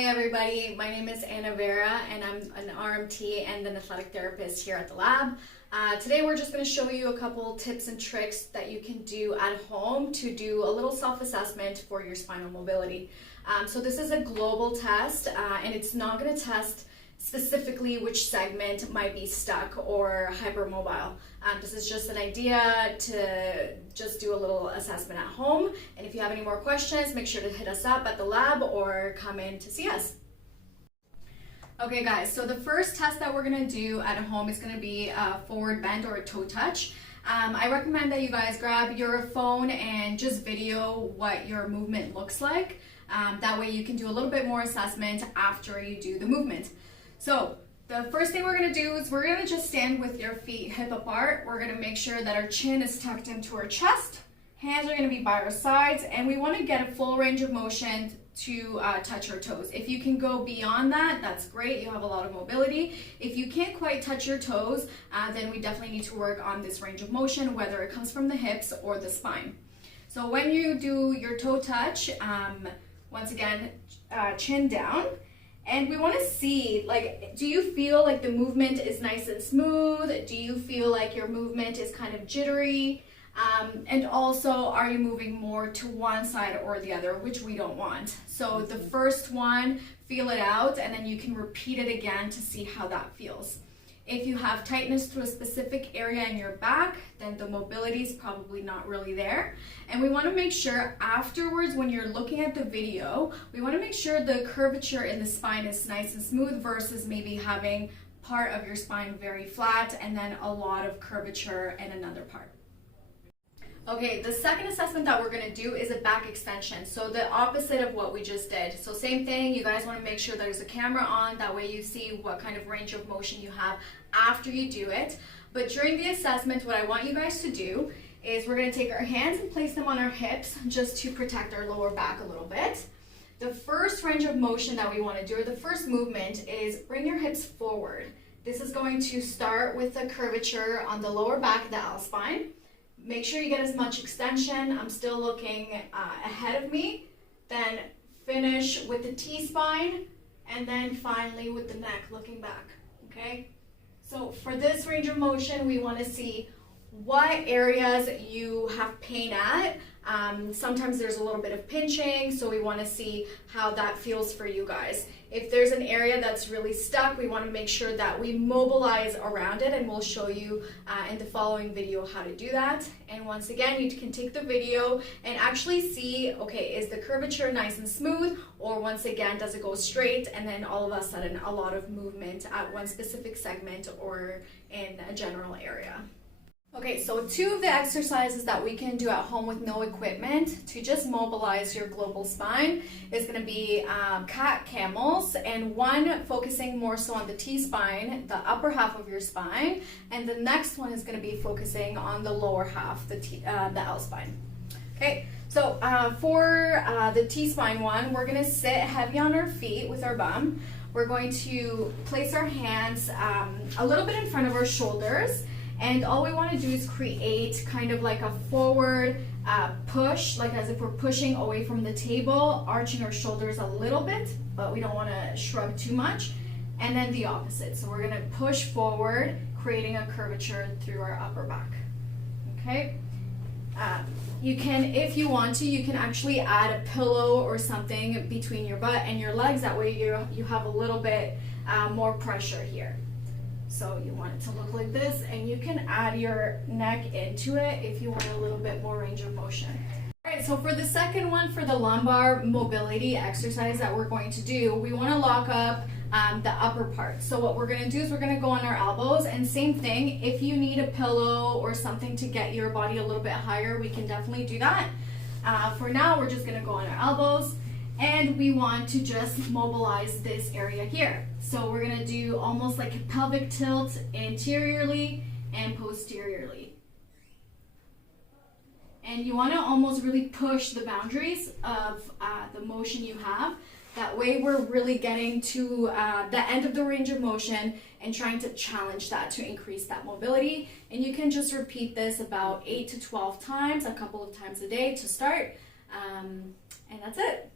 Hi everybody, my name is Anna Vera and I'm an RMT and an athletic therapist here at the lab. Today we're just going to show you a couple tips and tricks that you can do at home to do a little self-assessment for your spinal mobility. So this is a global test and it's not going to test specifically which segment might be stuck or hypermobile. This is just an idea to just do a little assessment at home. And if you have any more questions, make sure to hit us up at the lab or come in to see us. Okay guys, so the first test that we're gonna do at home is gonna be a forward bend or a toe touch. I recommend that you guys grab your phone and just video what your movement looks like. That way you can do a little bit more assessment after you do the movement. So the first thing we're going to do is we're going to just stand with your feet hip apart. We're going to make sure that our chin is tucked into our chest. Hands are going to be by our sides, and we want to get a full range of motion to touch our toes. If you can go beyond that, that's great. You have a lot of mobility. If you can't quite touch your toes, then we definitely need to work on this range of motion, whether it comes from the hips or the spine. So when you do your toe touch, once again, chin down. And we want to see, like, do you feel like the movement is nice and smooth? Do you feel like your movement is kind of jittery? And also, are you moving more to one side or the other, which we don't want? So the first one, feel it out, and then you can repeat it again to see how that feels. If you have tightness to a specific area in your back, then the mobility is probably not really there. And we want to make sure afterwards, when you're looking at the video, we want to make sure the curvature in the spine is nice and smooth versus maybe having part of your spine very flat and then a lot of curvature in another part. Okay, the second assessment that we're going to do is a back extension. So the opposite of what we just did. So same thing, you guys want to make sure there's a camera on, that way you see what kind of range of motion you have after you do it. But during the assessment, what I want you guys to do is we're going to take our hands and place them on our hips just to protect our lower back a little bit. The first range of motion that we want to do, or the first movement, is bring your hips forward. This is going to start with the curvature on the lower back of the L spine. Make sure you get as much extension. I'm still looking ahead of me. Then finish with the T-spine, and then finally with the neck looking back, okay? So for this range of motion, we want to see what areas you have pain at. Sometimes there's a little bit of pinching, so we want to see how that feels for you guys. If there's an area that's really stuck, we want to make sure that we mobilize around it, and we'll show you in the following video how to do that. And once again, you can take the video and actually see, okay, is the curvature nice and smooth, or once again, does it go straight and then all of a sudden a lot of movement at one specific segment or in a general area. Okay, so two of the exercises that we can do at home with no equipment to just mobilize your global spine is going to be cat camels, and one focusing more so on the T-spine, the upper half of your spine, and the next one is going to be focusing on the lower half, the L spine. Okay, so for the T-spine one, we're going to sit heavy on our feet with our bum. We're going to place our hands a little bit in front of our shoulders. And all we want to do is create kind of like a forward push, like as if we're pushing away from the table, arching our shoulders a little bit, but we don't want to shrug too much. And then the opposite. So we're going to push forward, creating a curvature through our upper back. Okay? You can, if you want to, you can actually add a pillow or something between your butt and your legs. That way you have a little bit more pressure here. So you want it to look like this, and you can add your neck into it if you want a little bit more range of motion. All right, so for the second one, for the lumbar mobility exercise that we're going to do, we want to lock up the upper part. So what we're going to do is we're going to go on our elbows, and same thing, if you need a pillow or something to get your body a little bit higher, we can definitely do that. For now, we're just going to go on our elbows. And we want to just mobilize this area here. So we're gonna do almost like a pelvic tilt anteriorly and posteriorly. And you wanna almost really push the boundaries of the motion you have. That way we're really getting to the end of the range of motion and trying to challenge that to increase that mobility. And you can just repeat this about 8 to 12 times, a couple of times a day to start. And that's it.